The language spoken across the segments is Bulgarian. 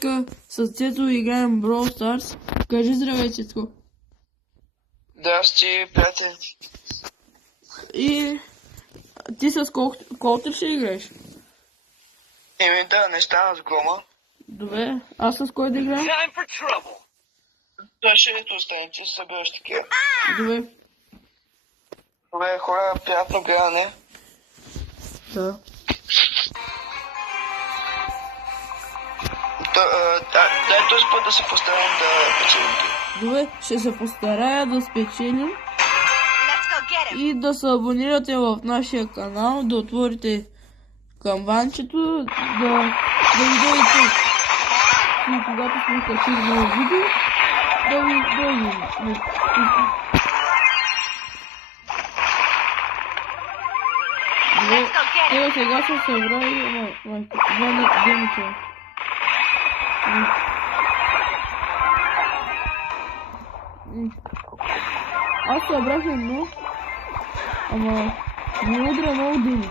Днеска с Цецо играем Brawl Stars. Кажи здравей, Цецко. Здрасти, приятели. И ти с колко ще играеш? Да, не стана с грома. Добре, аз с кой да играем? Той ще ето остане, ти събираш такива. Добре. Добре, хора, приятно гледане. Да. Дай този път да се постараем да печелим. Добре, ще се постарая да спечелим и да се абонирате в нашия канал, да отворите камбанчето, да видите и когато сме качили ново видео, да ви дойдем. Ева сега се събрали, две. Аз събрах едно, ама не удря много дими.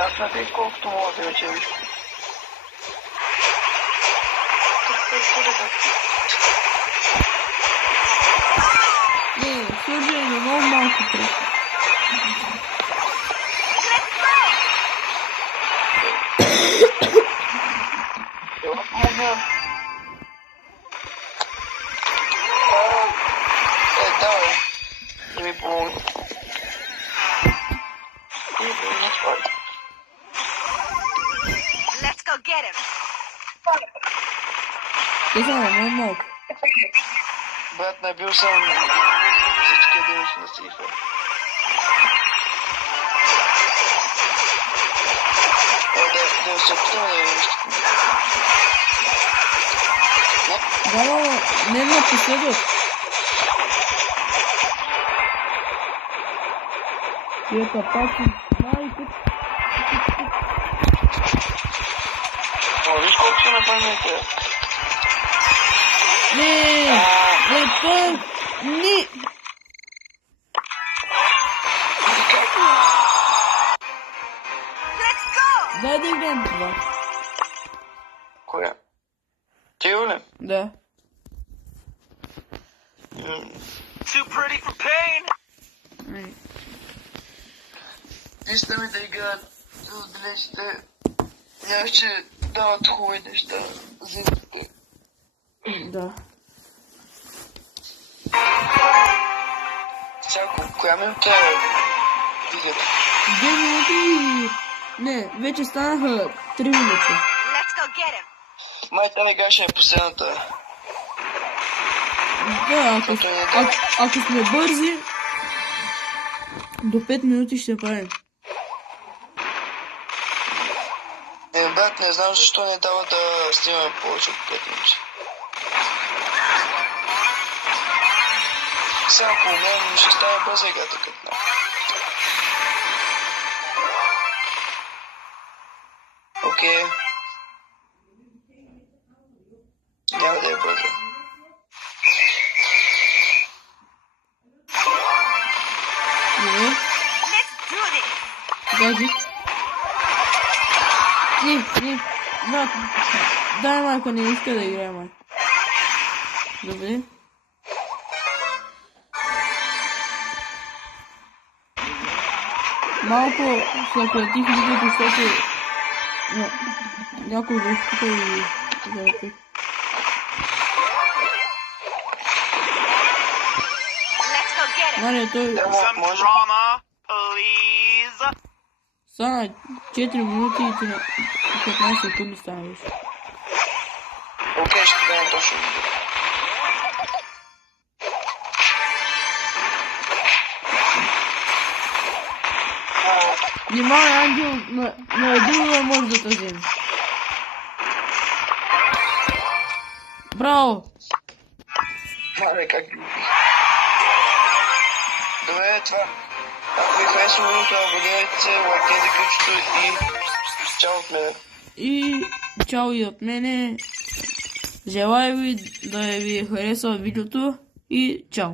Аз на тъй колкото мога да вече виж. Не, сложи е много малко просто. Давай. Да ми помогна. Let's go get him. Те са много малко. Брат, набил съм всички единици на сейфа. Да се опитаме да видим нещо. Да, не напоследък. Тия капаци, майка. Виж колко са напълните. Не, той, не. Дай да играем това. Коя? Ти ли? Да. Too pretty for pain. Иска ми да играят отделенците. Нямаше дават хубави неща за игрите. Да. Всяко, коя минута е видеото? 2 минути и... Не, вече станаха 3 минути. Let's go get him. Май тази гаша е последната. Да, ако сме бързи, до 5 минути ще правим. Брат, не знам защо не дава да снимаме повече от 5 минути. Сега по мен ще стане бърза играта като нам. Окей. Няма да е бърза. Добре. Let's do this. Газик. Не. Брат, дай майка, не иска да играе май. Добре. Малко съкратих видеото, защото някой връзката и заратих. Let's go get him. Маре, той Може? стана 4 минути и 15 секунди стана вече. Окей, ще гледам точно видео. Внимавай, Ангел, на един удар може да те вземе. Браво! Мале, как ги убих. Добре, това. Ако ви харесва видеото, абонирайте се, лайкнете ключото и чао от мене. И чао и от мене. Желая ви да ви хареса видеото и чао!